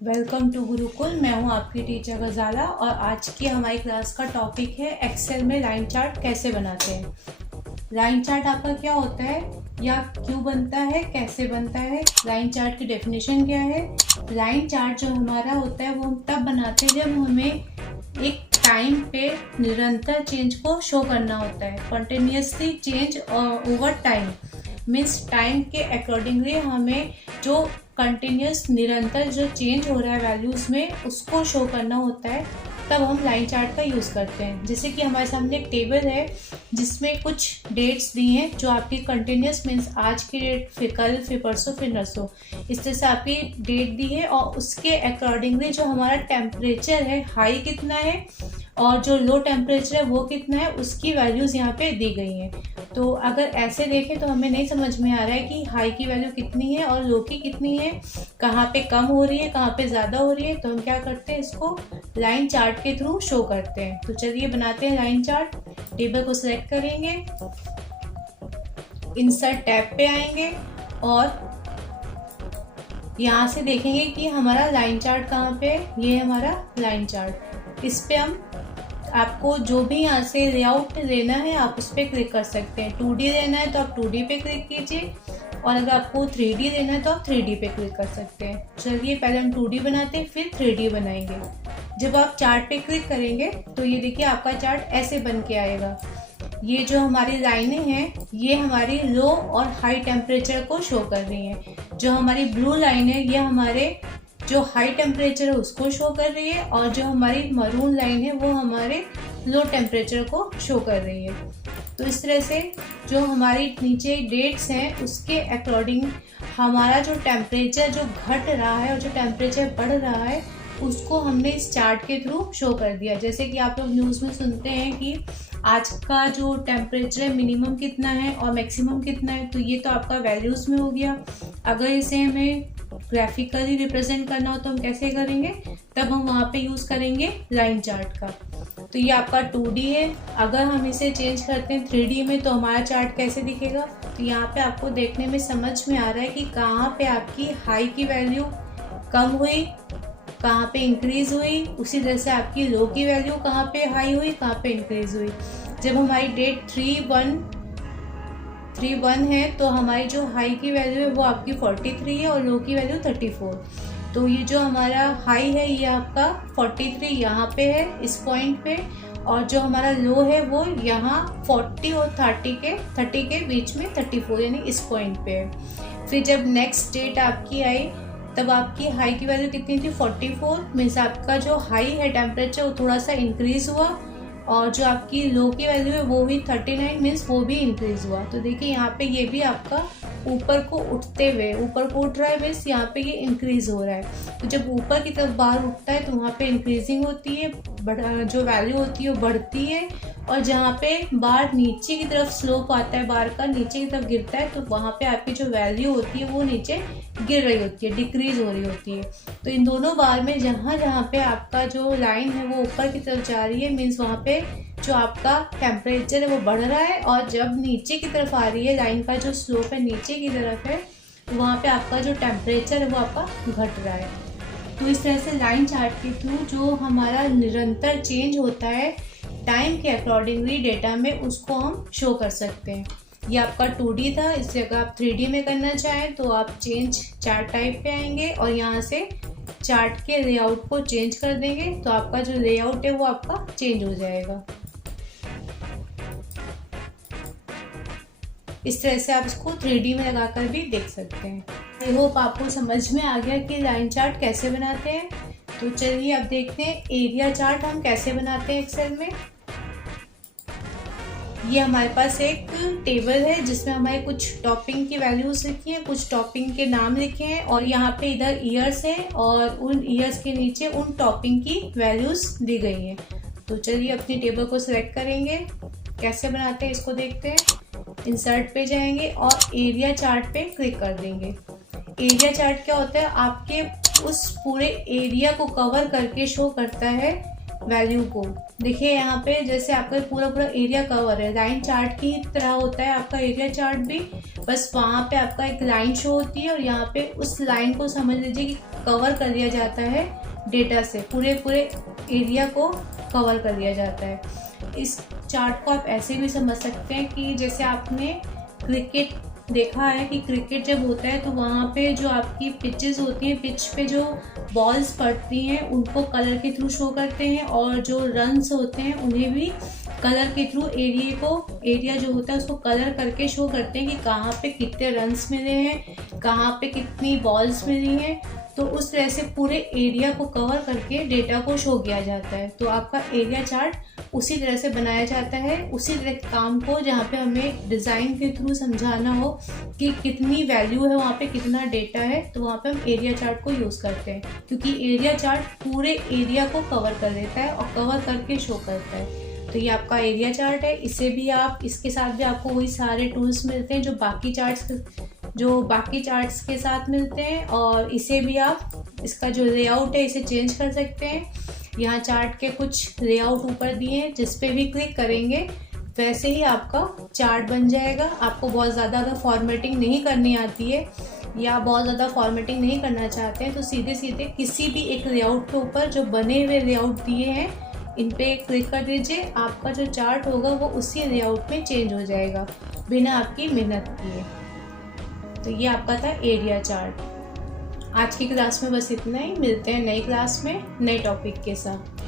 Welcome to Gurukul. मैं हूं आपकी टीचर गजाला और आज की हमारी क्लास का टॉपिक है एक्सेल में लाइन चार्ट कैसे बनाते हैं। लाइन चार्ट आपका क्या होता है या क्यों बनता है, कैसे बनता है, लाइन चार्ट की डेफिनेशन क्या है। लाइन चार्ट जो हमारा होता है वो हम तब बनाते हैं जब हमें एक टाइम पे निरंतर चेंज को शो करना होता है। Continuously change over time means time के अकॉर्डिंगली हमें जो कंटिन्यूस निरंतर जो चेंज हो रहा है वैल्यूज में उसको शो करना होता है, तब हम लाइन चार्ट का यूज़ करते हैं। जैसे कि हमारे सामने एक टेबल है जिसमें कुछ डेट्स दी हैं जो आपकी कंटिन्यूस मीन्स आज की डेट, फिर कल, फिर परसों, फिर नरसों, इस तरह से आपकी डेट दी है और उसके अकॉर्डिंगली जो हमारा टेम्परेचर है, हाई कितना है और जो लो टेम्परेचर है वो कितना है, उसकी वैल्यूज़ यहाँ पे दी गई हैं। तो अगर ऐसे देखें तो हमें नहीं समझ में आ रहा है कि हाई की वैल्यू कितनी है और लो की कितनी है, कहाँ पे कम हो रही है, कहाँ पे ज़्यादा हो रही है। तो हम क्या करते हैं, इसको लाइन चार्ट के थ्रू शो करते हैं। तो चलिए बनाते हैं लाइन चार्ट। टेबल को सिलेक्ट करेंगे, इंसर्ट टैब पे आएंगे और यहाँ से देखेंगे कि हमारा लाइन चार्ट कहाँ पे है। ये हमारा लाइन चार्ट, इस पे हम आपको जो भी यहाँ से लेआउट लेना है आप उस पर क्लिक कर सकते हैं। 2D लेना है तो आप 2D पे क्लिक कीजिए और अगर आपको 3D लेना है तो आप 3D पे क्लिक कर सकते हैं। चलिए पहले हम 2D बनाते हैं फिर 3D बनाएंगे। जब आप चार्ट पे क्लिक करेंगे तो ये देखिए आपका चार्ट ऐसे बन के आएगा। ये जो हमारी लाइनें हैं ये हमारी लो और हाई टेम्परेचर को शो कर रही हैं। जो हमारी ब्लू लाइन है ये हमारे जो हाई टेम्परेचर है उसको शो कर रही है और जो हमारी मरून लाइन है वो हमारे लो टेम्परेचर को शो कर रही है। तो इस तरह से जो हमारी नीचे डेट्स हैं उसके अकॉर्डिंग हमारा जो टेम्परेचर जो घट रहा है और जो टेम्परेचर बढ़ रहा है उसको हमने इस चार्ट के थ्रू शो कर दिया। जैसे कि आप लोग न्यूज़ में सुनते हैं कि आज का जो टेम्परेचर है मिनिमम कितना है और मैक्सिमम कितना है, तो ये तो आपका वैल्यूज़ में हो गया। अगर इसे हमें ग्राफिकली रिप्रेजेंट करना हो तो हम कैसे करेंगे, तब हम वहाँ पे यूज़ करेंगे लाइन चार्ट का। तो ये आपका 2D है। अगर हम इसे चेंज करते हैं 3D में तो हमारा चार्ट कैसे दिखेगा। तो यहाँ पे आपको देखने में समझ में आ रहा है कि कहाँ पे आपकी हाई की वैल्यू कम हुई, कहाँ पे इंक्रीज हुई, उसी तरह से आपकी लो की वैल्यू कहाँ पे हाई हुई, कहाँ पे इंक्रीज हुई। जब हमारी डेट 3-1 है तो हमारी जो हाई की वैल्यू है वो आपकी 43 है और लो की वैल्यू 34। तो ये जो हमारा हाई है ये आपका 43 यहाँ पे है इस पॉइंट पे, और जो हमारा लो है वो यहाँ 40 और 30 के बीच में 34 यानी इस पॉइंट पे है। फिर जब नेक्स्ट डेट आपकी आई तब आपकी हाई की वैल्यू कितनी थी 44, मीन्स आपका जो हाई है टेम्परेचर वो थोड़ा सा इंक्रीज हुआ और जो आपकी लो की वैल्यू है वो भी 39 मीन्स वो भी इंक्रीज हुआ। तो देखिए यहाँ पे ये भी आपका ऊपर को उठते हुए, ऊपर को उठ रहा है मीन्स यहाँ पे ये इंक्रीज हो रहा है। तो जब ऊपर की तरफ बार उठता है तो वहाँ पे इंक्रीजिंग होती है, जो वैल्यू होती है वो बढ़ती है, और जहाँ पे बार नीचे की तरफ स्लोप आता है, बार का नीचे की तरफ गिरता है तो वहाँ पे आपकी जो वैल्यू होती है वो नीचे गिर रही होती है, डिक्रीज हो रही होती है। तो इन दोनों बार में जहाँ जहाँ पे आपका जो लाइन है वो ऊपर की तरफ जा रही है मीन्स वहाँ पे जो आपका टेम्परेचर है वो बढ़ रहा है, और जब नीचे की तरफ आ रही है लाइन का जो स्लोप है नीचे की तरफ है तो वहाँ पे आपका जो टेम्परेचर है वो आपका घट रहा है। तो इस तरह से लाइन चार्ट के थ्रू जो हमारा निरंतर चेंज होता है टाइम के अकॉर्डिंगली डेटा में उसको हम शो कर सकते हैं। ये आपका 2D था, इस जगह आप 3D में करना चाहें तो आप चेंज चार्ट टाइप पे आएंगे और यहाँ से चार्ट के लेआउट को चेंज कर देंगे तो आपका जो लेआउट है वो आपका चेंज हो जाएगा। इस तरह से आप इसको 3D में लगाकर भी देख सकते हैं। आई होप आपको समझ में आ गया कि लाइन चार्ट कैसे बनाते हैं। तो चलिए अब देखते हैं एरिया चार्ट हम कैसे बनाते हैं एक्सेल में। ये हमारे पास एक टेबल है जिसमें हमारे कुछ टॉपिंग की वैल्यूज लिखी हैं, कुछ टॉपिंग के नाम लिखे हैं और यहाँ पे इधर ईयर्स है और उन ईयर्स के नीचे उन टॉपिंग की वैल्यूज दी गई हैं। तो चलिए अपनी टेबल को सिलेक्ट करेंगे, कैसे बनाते हैं इसको देखते हैं। इंसर्ट पे जाएंगे और एरिया चार्ट पे क्लिक कर देंगे। एरिया चार्ट क्या होता है, आपके उस पूरे एरिया को कवर करके शो करता है वैल्यू को। देखिए यहाँ पे जैसे आपका पूरा पूरा एरिया कवर है, लाइन चार्ट की तरह होता है आपका एरिया चार्ट भी, बस वहाँ पे आपका एक लाइन शो होती है और यहाँ पे उस लाइन को समझ लीजिए कि कवर कर दिया जाता है डेटा से, पूरे पूरे एरिया को कवर कर दिया जाता है। इस चार्ट को आप ऐसे भी समझ सकते हैं कि जैसे आपने क्रिकेट देखा है कि क्रिकेट जब होता है तो वहाँ पे जो आपकी पिचेस होती हैं, पिच पे जो बॉल्स पड़ती हैं उनको कलर के थ्रू शो करते हैं, और जो रन्स होते हैं उन्हें भी कलर के थ्रू एरिया जो होता है उसको कलर करके शो करते हैं कि कहाँ पे कितने रन्स मिले हैं, कहाँ पे कितनी बॉल्स मिली हैं। तो उस तरह से पूरे एरिया को कवर करके डेटा को शो किया जाता है। तो आपका एरिया चार्ट उसी तरह से बनाया जाता है, उसी तरह के काम को जहाँ पे हमें डिज़ाइन के थ्रू समझाना हो कि कितनी वैल्यू है, वहाँ पे कितना डेटा है, तो वहाँ पे हम एरिया चार्ट को यूज़ करते हैं, क्योंकि एरिया चार्ट पूरे एरिया को कवर कर देता है और कवर करके शो करता है। तो ये आपका एरिया चार्ट है। इसके साथ भी आपको वही सारे टूल्स मिलते हैं जो बाकी चार्ट्स के साथ मिलते हैं, और इसे भी आप इसका जो लेआउट है इसे चेंज कर सकते हैं। यहाँ चार्ट के कुछ लेआउट ऊपर दिए हैं, जिस पे भी क्लिक करेंगे वैसे ही आपका चार्ट बन जाएगा। आपको बहुत ज़्यादा अगर फॉर्मेटिंग नहीं करनी आती है या बहुत ज़्यादा फॉर्मेटिंग नहीं करना चाहते हैं तो सीधे सीधे किसी भी एक लेआउट के ऊपर जो बने हुए लेआउट दिए हैं इन पे क्लिक कर दीजिए, आपका जो चार्ट होगा वो उसी लेआउट में चेंज हो जाएगा बिना आपकी मेहनत किए। तो ये आपका था एरिया चार्ट। आज की क्लास में बस इतना ही, मिलते हैं नई क्लास में नए टॉपिक के साथ।